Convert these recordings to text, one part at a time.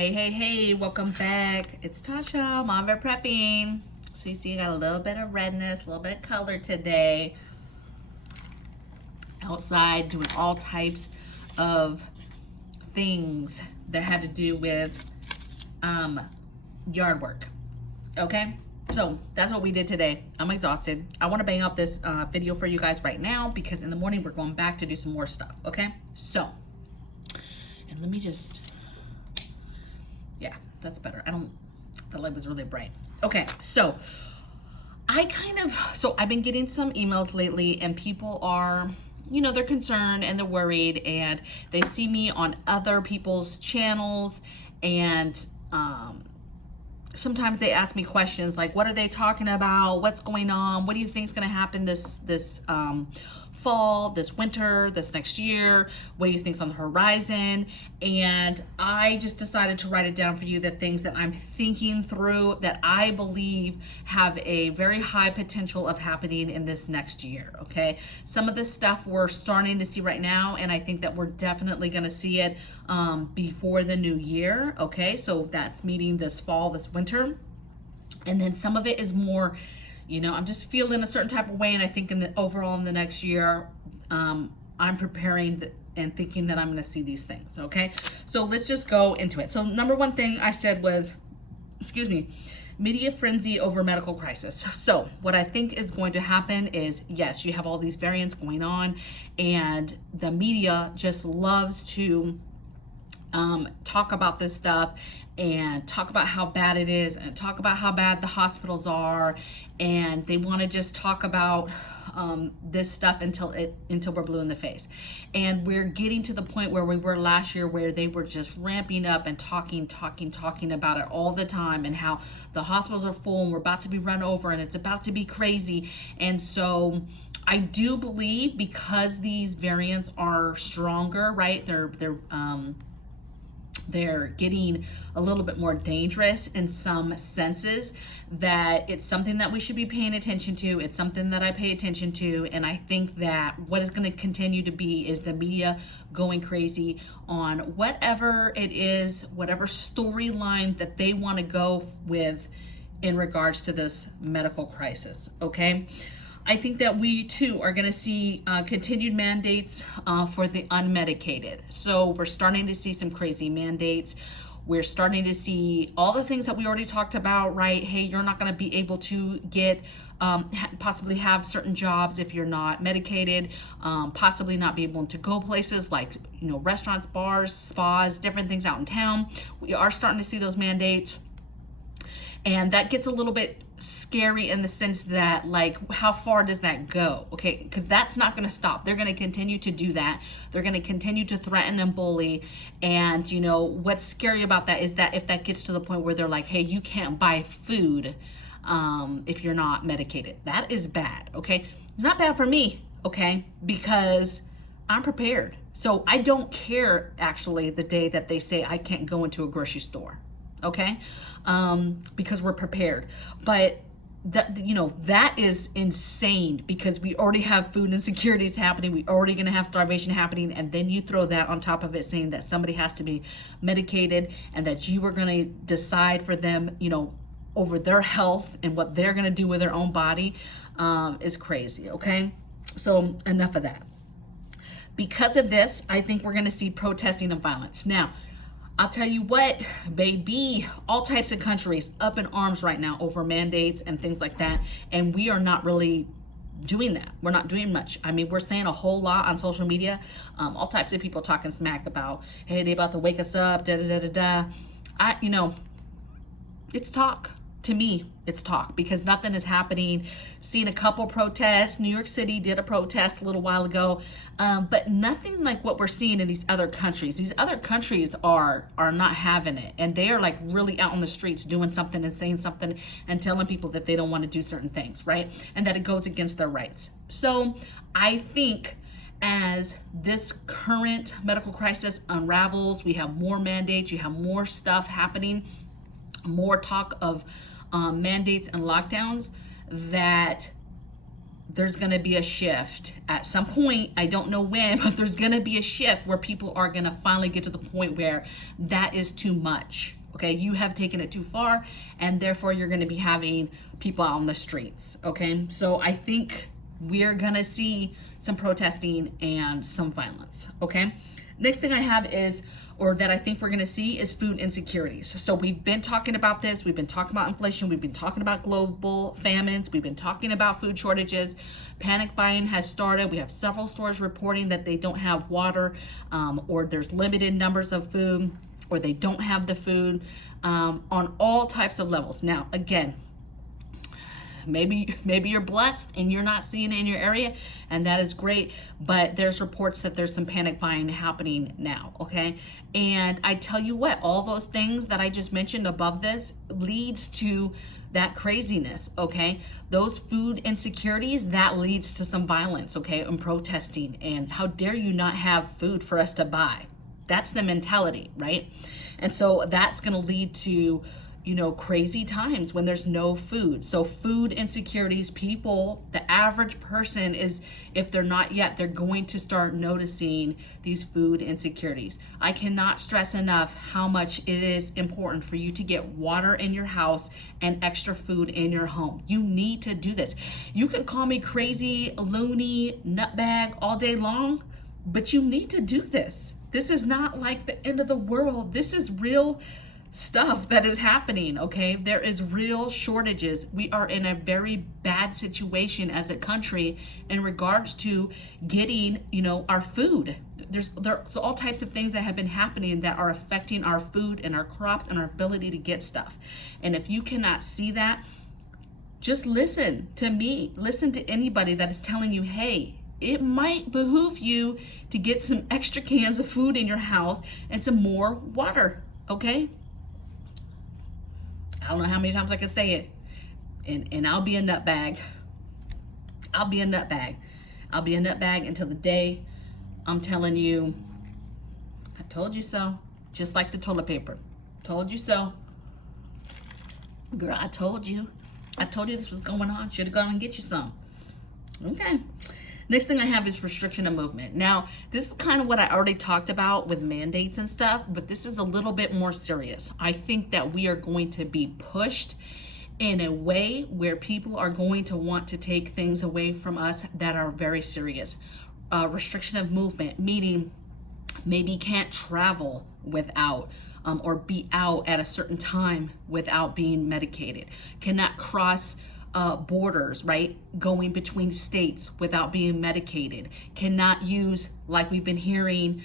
Hey, welcome back. It's Tasha, MAMABEAR Prepping. So you see I got a little bit of redness, a little bit of color today. Outside doing all types of things that had to do with yard work. Okay, so that's what we did today. I'm exhausted. I want to bang out this video for you guys right now because in the morning we're going back to do some more stuff. Okay, so, and let me just, yeah, that's better. The light was really bright. Okay, so I've been getting some emails lately and people are, they're concerned and they're worried and they see me on other people's channels and sometimes they ask me questions like, what are they talking about? What's going on? What do you think is going to happen this fall, this winter, this next year? What do you think's on the horizon? And I just decided to write it down for you, the things that I'm thinking through that I believe have a very high potential of happening in this next year, okay? Some of this stuff we're starting to see right now, and I think that we're definitely gonna see it before the new year, okay? So that's meaning this fall, this winter. And then some of it is more, I'm just feeling a certain type of way, and I think overall in the next year, I'm preparing and thinking that I'm going to see these things, okay? So let's just go into it. So number one thing I said was, media frenzy over medical crisis. So what I think is going to happen is, yes, you have all these variants going on, and the media just loves to talk about this stuff and talk about how bad it is and talk about how bad the hospitals are, and they want to just talk about this stuff until we're blue in the face. And we're getting to the point where we were last year, where they were just ramping up and talking about it all the time, and how the hospitals are full and we're about to be run over and it's about to be crazy. And so I do believe, because these variants are stronger, right? They're getting a little bit more dangerous in some senses, that it's something that we should be paying attention to. It's something that I pay attention to. And I think that what is going to continue to be is the media going crazy on whatever it is, whatever storyline that they want to go with in regards to this medical crisis, okay? I think that we too are going to see continued mandates for the unmedicated. So we're starting to see some crazy mandates. We're starting to see all the things that we already talked about, right? Hey, you're not going to be able to get, possibly have certain jobs if you're not medicated, possibly not be able to go places like, restaurants, bars, spas, different things out in town. We are starting to see those mandates. And that gets a little bit scary in the sense that, like, how far does that go? Okay, because that's not going to stop. They're going to continue to do that. They're going to continue to threaten and bully. And, what's scary about that is that if that gets to the point where they're like, hey, you can't buy food if you're not medicated, that is bad, okay? It's not bad for me, okay, because I'm prepared. So I don't care, actually, the day that they say I can't go into a grocery store, okay? Because we're prepared. But that is insane, because we already have food insecurities happening. We already going to have starvation happening. And then you throw that on top of it, saying that somebody has to be medicated and that you are going to decide for them, over their health and what they're going to do with their own body, is crazy. Okay. So enough of that. Because of this, I think we're going to see protesting and violence. Now, I'll tell you what, baby, all types of countries up in arms right now over mandates and things like that. And we are not really doing that. We're not doing much. I mean, we're saying a whole lot on social media. All types of people talking smack about, hey, they about to wake us up, it's talk. To me, it's talk, because nothing is happening. Seen a couple protests. New York City did a protest a little while ago, but nothing like what we're seeing in these other countries. These other countries are not having it, and they are like really out on the streets doing something and saying something and telling people that they don't want to do certain things, right? And that it goes against their rights. So I think as this current medical crisis unravels, we have more mandates, you have more stuff happening, more talk of mandates and lockdowns, that there's going to be a shift at some point. I don't know when, but there's going to be a shift where people are going to finally get to the point where that is too much. Okay, you have taken it too far, and therefore you're going to be having people out on the streets. Okay, so I think we're going to see some protesting and some violence. Okay, next thing I have is, or that I think we're going to see, is food insecurities. So we've been talking about this. We've been talking about inflation. We've been talking about global famines. We've been talking about food shortages. Panic buying has started. We have several stores reporting that they don't have water, or there's limited numbers of food, or they don't have the food, on all types of levels. Now, again, maybe you're blessed and you're not seeing it in your area, and that is great, but there's reports that there's some panic buying happening now. Okay, and I tell you what, all those things that I just mentioned above this leads to that craziness. Okay, those food insecurities, that leads to some violence, okay, and protesting, and how dare you not have food for us to buy. That's the mentality, right? And so that's going to lead to, crazy times when there's no food. So food insecurities, people, the average person is, if they're not yet, they're going to start noticing these food insecurities. I cannot stress enough how much it is important for you to get water in your house and extra food in your home. You need to do this. You can call me crazy, loony, nutbag all day long, but you need to do this. This is not like the end of the world. This is real stuff that is happening, okay? There is real shortages. We are in a very bad situation as a country in regards to getting, our food. There's all types of things that have been happening that are affecting our food and our crops and our ability to get stuff. And if you cannot see that, just listen to me. Listen to anybody that is telling you, hey, it might behoove you to get some extra cans of food in your house and some more water, okay? I don't know how many times I can say it, and I'll be a nutbag. I'll be a nutbag. I'll be a nutbag until the day I'm telling you, I told you so. Just like the toilet paper. Told you so. Girl, I told you. I told you this was going on. Should have gone and get you some. Okay. Next thing I have is restriction of movement. Now, this is kind of what I already talked about with mandates and stuff, but this is a little bit more serious. I think that we are going to be pushed in a way where people are going to want to take things away from us that are very serious. Restriction of movement, meaning maybe can't travel without, or be out at a certain time without being medicated. Cannot cross borders, right? Going between states without being medicated. Cannot use, like we've been hearing,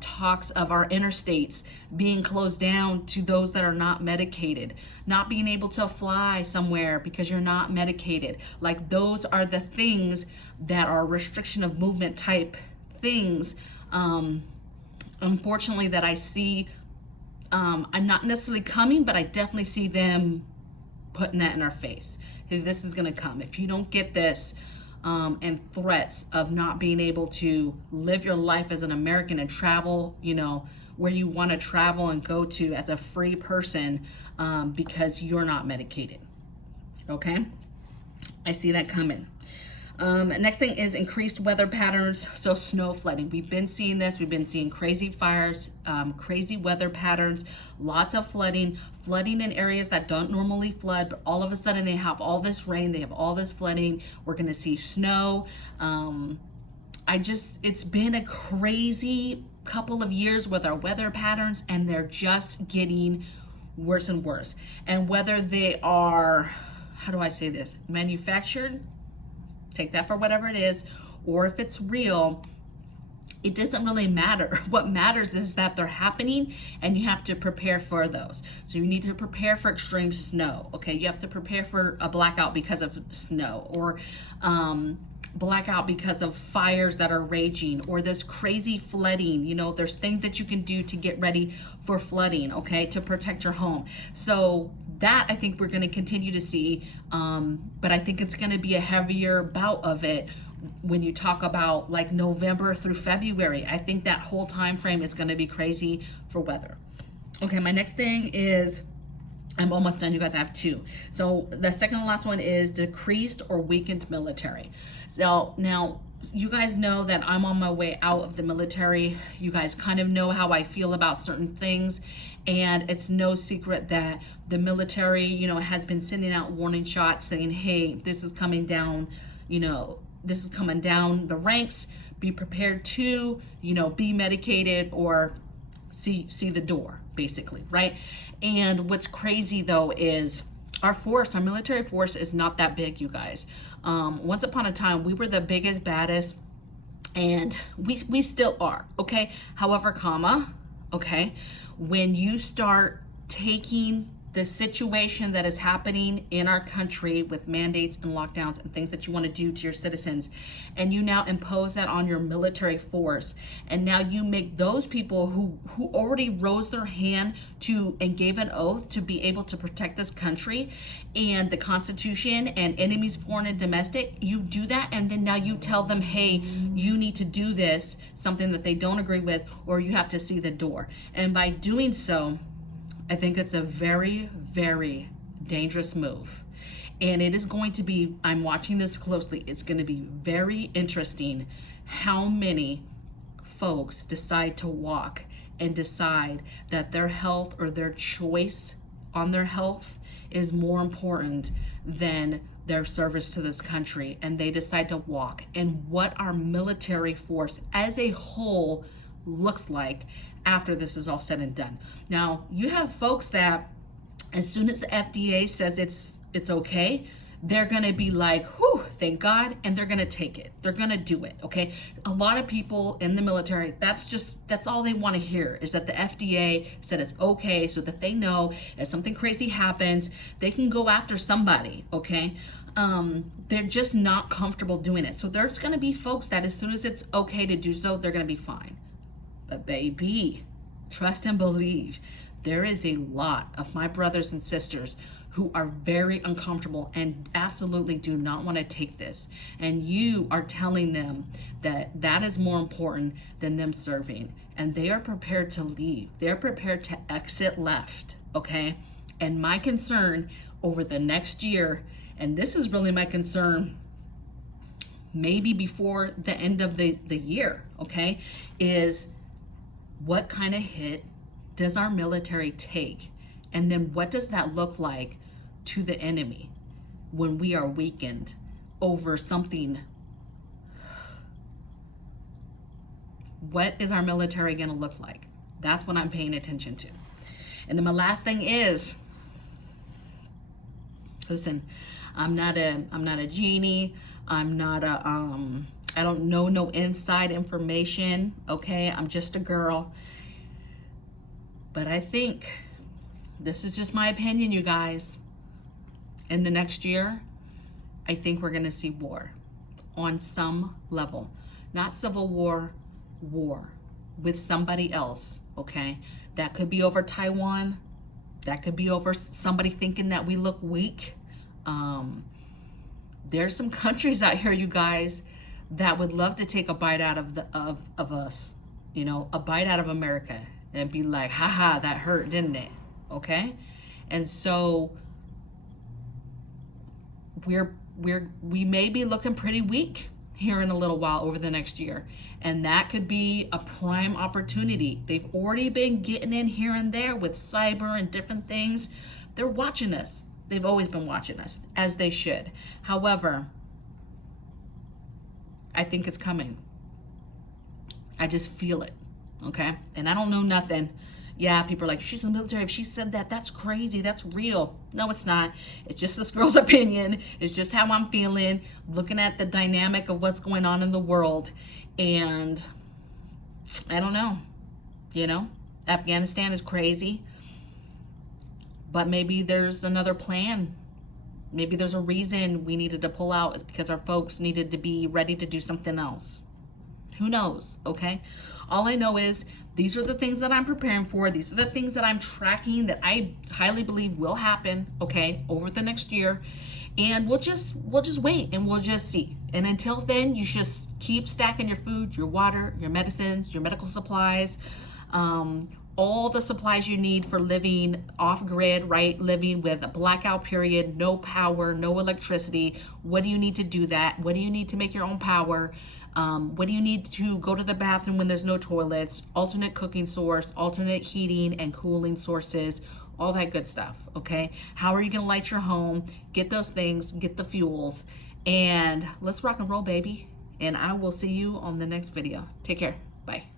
talks of our interstates being closed down to those that are not medicated. Not being able to fly somewhere because you're not medicated. Like, those are the things that are restriction of movement type things, unfortunately, that I see. I'm not necessarily coming, but I definitely see them putting that in our face. This is going to come. If you don't get this, and threats of not being able to live your life as an American and travel, where you want to travel and go to as a free person, because you're not medicated. Okay? I see that coming. Next thing is increased weather patterns. So snow flooding. We've been seeing this. We've been seeing crazy fires, crazy weather patterns, lots of flooding in areas that don't normally flood, but all of a sudden they have all this rain, they have all this flooding. We're going to see snow. It's been a crazy couple of years with our weather patterns, and they're just getting worse and worse. And whether they are, how do I say this, manufactured, take that for whatever it is, or if it's real, it doesn't really matter. What matters is that they're happening, and you have to prepare for those. So you need to prepare for extreme snow, okay? You have to prepare for a blackout because of snow, or blackout because of fires that are raging, or this crazy flooding. There's things that you can do to get ready for flooding, okay, to protect your home. So that, I think we're going to continue to see, but I think it's going to be a heavier bout of it when you talk about like November through February. I think that whole time frame is going to be crazy for weather. Okay, my next thing is I'm almost done, you guys. I have two. So the second and last one is decreased or weakened military. So now you guys know that I'm on my way out of the military. You guys kind of know how I feel about certain things. And it's no secret that the military, has been sending out warning shots saying, hey, this is coming down, this is coming down the ranks. Be prepared to, be medicated or see the door, basically, right? And what's crazy though is our military force is not that big, you guys. Once upon a time, we were the biggest, baddest, and we still are, okay? However, okay, when you start taking the situation that is happening in our country with mandates and lockdowns and things that you want to do to your citizens, and you now impose that on your military force, and now you make those people who already rose their hand to and gave an oath to be able to protect this country and the Constitution and enemies foreign and domestic, you do that, and then now you tell them, hey, you need to do this, something that they don't agree with, or you have to see the door. And by doing so, I think it's a very, very dangerous move. And it is going to be, I'm watching this closely, it's going to be very interesting how many folks decide to walk and decide that their health or their choice on their health is more important than their service to this country. And they decide to walk. And what our military force as a whole looks like after this is all said and done. Now, you have folks that as soon as the FDA says it's okay, they're gonna be like, whew, thank God, and they're gonna take it. They're gonna do it, okay? A lot of people in the military, that's all they wanna hear, is that the FDA said it's okay, so that they know if something crazy happens, they can go after somebody, okay? They're just not comfortable doing it. So there's gonna be folks that as soon as it's okay to do so, they're gonna be fine. But baby, trust and believe, there is a lot of my brothers and sisters who are very uncomfortable and absolutely do not want to take this. And you are telling them that that is more important than them serving. And they are prepared to leave. They're prepared to exit left, okay? And my concern over the next year, and this is really my concern maybe before the end of the year, okay, is what kind of hit does our military take? And then what does that look like to the enemy when we are weakened over something? What is our military going to look like? That's what I'm paying attention to. And then my last thing is, listen, I'm not a genie. I'm not I don't know no inside information, okay? I'm just a girl. But I think, this is just my opinion, you guys, in the next year, I think we're gonna see war on some level. Not civil war, war with somebody else, okay? That could be over Taiwan. That could be over somebody thinking that we look weak. There's some countries out here, you guys, that would love to take a bite out of us, a bite out of America and be like, haha, that hurt, didn't it? Okay? And so we may be looking pretty weak here in a little while over the next year. And that could be a prime opportunity. They've already been getting in here and there with cyber and different things. They're watching us. They've always been watching us, as they should. However, I think it's coming. I just feel it, okay? And I don't know nothing. Yeah, people are like, she's in the military. If she said that, that's crazy. That's real. No, it's not. It's just this girl's opinion. It's just how I'm feeling, looking at the dynamic of what's going on in the world. And I don't know. Afghanistan is crazy. But maybe there's another plan. Maybe there's a reason we needed to pull out. It's because our folks needed to be ready to do something else. Who knows, okay? All I know is these are the things that I'm preparing for. These are the things that I'm tracking that I highly believe will happen, okay, over the next year. And we'll just wait and we'll just see. And until then, you just keep stacking your food, your water, your medicines, your medical supplies. all the supplies you need for living off grid, right? Living with a blackout period, no power, no electricity. What do you need to do that? What do you need to make your own power? What do you need to go to the bathroom when there's no toilets? Alternate cooking source, alternate heating and cooling sources, all that good stuff, okay? How are you gonna light your home? Get those things, get the fuels, and let's rock and roll, baby. And I will see you on the next video. Take care. Bye.